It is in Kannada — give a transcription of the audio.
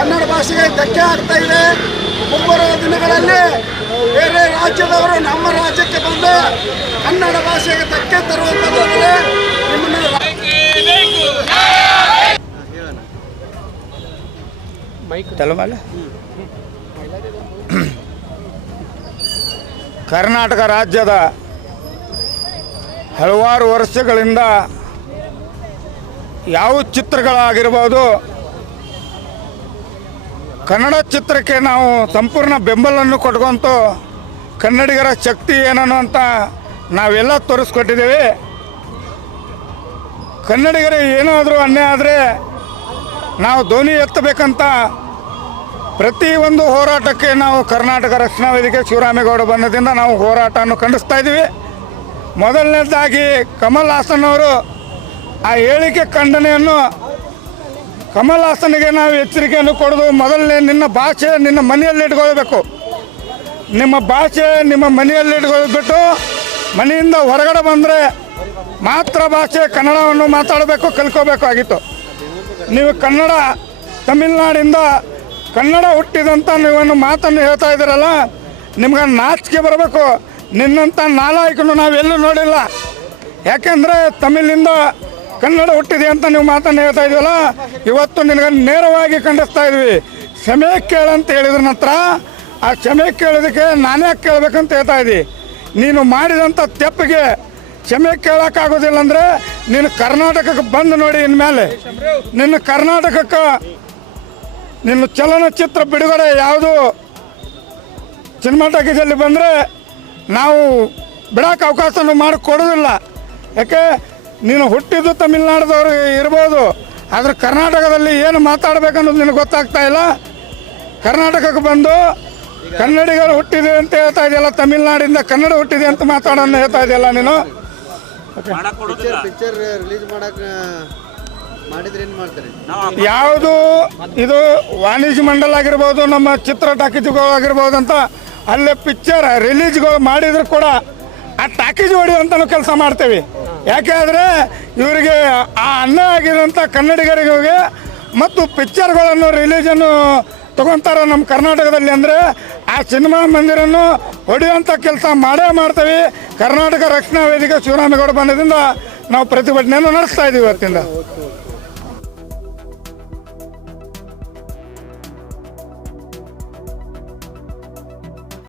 ಧಕ್ಕೆ ಆಗ್ತಾ ಇದೆ. ಮುಂಬರುವ ದಿನಗಳಲ್ಲಿ ಬೇರೆ ರಾಜ್ಯದವರು ನಮ್ಮ ರಾಜ್ಯಕ್ಕೆ ಬಂದು ಕನ್ನಡ ಭಾಷೆಗೆ ಧಕ್ಕೆ ತರುವಂಥದ್ದಾದರೆ ನಿಮ್ಮನ್ನು ಕರ್ನಾಟಕ ರಾಜ್ಯದ ಹಲವಾರು ವರ್ಷಗಳಿಂದ ಯಾವ ಚಿತ್ರಗಳಾಗಿರ್ಬೋದು ಕನ್ನಡ ಚಿತ್ರಕ್ಕೆ ನಾವು ಸಂಪೂರ್ಣ ಬೆಂಬಲವನ್ನು ಕೊಟ್ಕೊಂತು ಕನ್ನಡಿಗರ ಶಕ್ತಿ ಏನನ್ನು ಅಂತ ನಾವೆಲ್ಲ ತೋರಿಸ್ಕೊಟ್ಟಿದ್ದೇವೆ. ಕನ್ನಡಿಗರಿಗೆ ಏನಾದರೂ ಅನ್ಯಾಯ ಆದರೆ ನಾವು ಧ್ವನಿ ಎತ್ತಬೇಕಂತ ಪ್ರತಿಯೊಂದು ಹೋರಾಟಕ್ಕೆ ನಾವು ಕರ್ನಾಟಕ ರಕ್ಷಣಾ ವೇದಿಕೆ ಶಿವರಾಮೇಗೌಡ ಬಂದದಿಂದ ನಾವು ಹೋರಾಟವನ್ನು ಖಂಡಿಸ್ತಾ ಇದ್ದೀವಿ. ಮೊದಲನೇದಾಗಿ ಕಮಲ್ ಹಾಸನ್ ಅವರು ಆ ಹೇಳಿಕೆ ಖಂಡನೆಯನ್ನು ಕಮಲ್ ಹಾಸನಿಗೆ ನಾವು ಎಚ್ಚರಿಕೆಯನ್ನು ಕೊಡೋದು ಮೊದಲನೇ ನಿನ್ನ ಭಾಷೆ ನಿನ್ನ ಮನೆಯಲ್ಲಿ ಇಟ್ಕೊಳ್ಬೇಕು. ನಿಮ್ಮ ಭಾಷೆ ನಿಮ್ಮ ಮನೆಯಲ್ಲಿ ಇಟ್ಕೊಳ್ಬಿಟ್ಟು ಮನೆಯಿಂದ ಹೊರಗಡೆ ಬಂದರೆ ಮಾತೃ ಭಾಷೆ ಕನ್ನಡವನ್ನು ಮಾತಾಡಬೇಕು ಕಲ್ಕೋಬೇಕಾಗಿತ್ತು ನೀವು ಕನ್ನಡ, ತಮಿಳ್ನಾಡಿಂದ ಕನ್ನಡ ಹುಟ್ಟಿದಂಥ ನೀವನ್ನು ಮಾತನ್ನು ಹೇಳ್ತಾ ಇದ್ದೀರಲ್ಲ, ನಿಮ್ಗೆ ನಾಚಿಕೆ ಬರಬೇಕು. ನಿನ್ನಂಥ ನಾಲಾಯಕನು ನಾವೆಲ್ಲೂ ನೋಡಿಲ್ಲ. ಯಾಕೆಂದರೆ ತಮಿಳಿಂದ ಕನ್ನಡ ಹುಟ್ಟಿದೆ ಅಂತ ನೀವು ಮಾತನ್ನು ಹೇಳ್ತಾ ಇದೀವಲ್ಲ? ಇವತ್ತು ನಿನಗೆ ನೇರವಾಗಿ ಖಂಡಿಸ್ತಾ ಇದ್ವಿ. ಕ್ಷಮೆ ಕೇಳಂತ ಹೇಳಿದ್ರ ನಂತರ ಆ ಕ್ಷಮೆ ಕೇಳೋದಕ್ಕೆ ನಾನೇ ಕೇಳಬೇಕಂತ ಹೇಳ್ತಾ ಇದ್ದಿ. ನೀನು ಮಾಡಿದಂಥ ತೆಪ್ಪಿಗೆ ಕ್ಷಮೆ ಕೇಳೋಕ್ಕಾಗೋದಿಲ್ಲ ಅಂದರೆ ನೀನು ಕರ್ನಾಟಕಕ್ಕೆ ಬಂದು ನೋಡಿ ಇನ್ಮೇಲೆ. ನಿನ್ನ ಕರ್ನಾಟಕಕ್ಕೆ ನಿನ್ನ ಚಲನಚಿತ್ರ ಬಿಡುಗಡೆ ಯಾವುದು ಸಿನಿಮಾ ಟಾಕೀಸಲ್ಲಿ ಬಂದರೆ ನಾವು ಬಿಡೋಕೆ ಅವಕಾಶನೂ ಮಾಡಿಕೊಡೋದಿಲ್ಲ. ಯಾಕೆ? ನೀನು ಹುಟ್ಟಿದ್ದು ತಮಿಳ್ನಾಡದವ್ರು ಇರ್ಬೋದು ಆದರೆ ಕರ್ನಾಟಕದಲ್ಲಿ ಏನು ಮಾತಾಡಬೇಕನ್ನೋದು ನಿನಗೆ ಗೊತ್ತಾಗ್ತಾ ಇಲ್ಲ? ಕರ್ನಾಟಕಕ್ಕೆ ಬಂದು ಕನ್ನಡಿಗರು ಹುಟ್ಟಿದೆ ಅಂತ ಹೇಳ್ತಾ ಇದೆಯಲ್ಲ ತಮಿಳ್ನಾಡಿಂದ ಕನ್ನಡ ಹುಟ್ಟಿದೆ ಅಂತ ಮಾತಾಡೋಣ ಹೇಳ್ತಾ ಇದೆಯಲ್ಲ ನೀನು? ಯಾವುದು? ಇದು ವಾಣಿಜ್ಯ ಮಂಡಲ ಆಗಿರ್ಬೋದು ನಮ್ಮ ಚಿತ್ರ ಟಾಕೀಜುಗಳು ಆಗಿರ್ಬೋದು ಅಂತ ಅಲ್ಲೇ ಪಿಕ್ಚರ್ ರಿಲೀಸ್ಗಳು ಮಾಡಿದ್ರು ಕೂಡ ಆ ಟಾಕೀಜ್ ಹೊಡೆಯುವಂತ ಕೆಲಸ ಮಾಡ್ತೇವೆ. ಯಾಕೆ ಆದರೆ ಇವರಿಗೆ ಆ ಅನ್ನ ಆಗಿರುವಂಥ ಕನ್ನಡಿಗರಿಗೆ ಮತ್ತು ಪಿಕ್ಚರ್ಗಳನ್ನು ರಿಲೀಜನ್ನು ತಗೊಂತಾರ ನಮ್ಮ ಕರ್ನಾಟಕದಲ್ಲಿ ಅಂದರೆ ಆ ಸಿನಿಮಾ ಮಂದಿರನ್ನು ಹೊಡೆಯುವಂಥ ಕೆಲಸ ಮಾಡೇ ಮಾಡ್ತೀವಿ. ಕರ್ನಾಟಕ ರಕ್ಷಣಾ ವೇದಿಕೆ ಶಿವರಾಮೇಗೌಡ ಬಂದದಿಂದ ನಾವು ಪ್ರತಿಭಟನೆಯನ್ನು ನಡೆಸ್ತಾ ಇದ್ದೀವಿ ಇವತ್ತಿಂದ.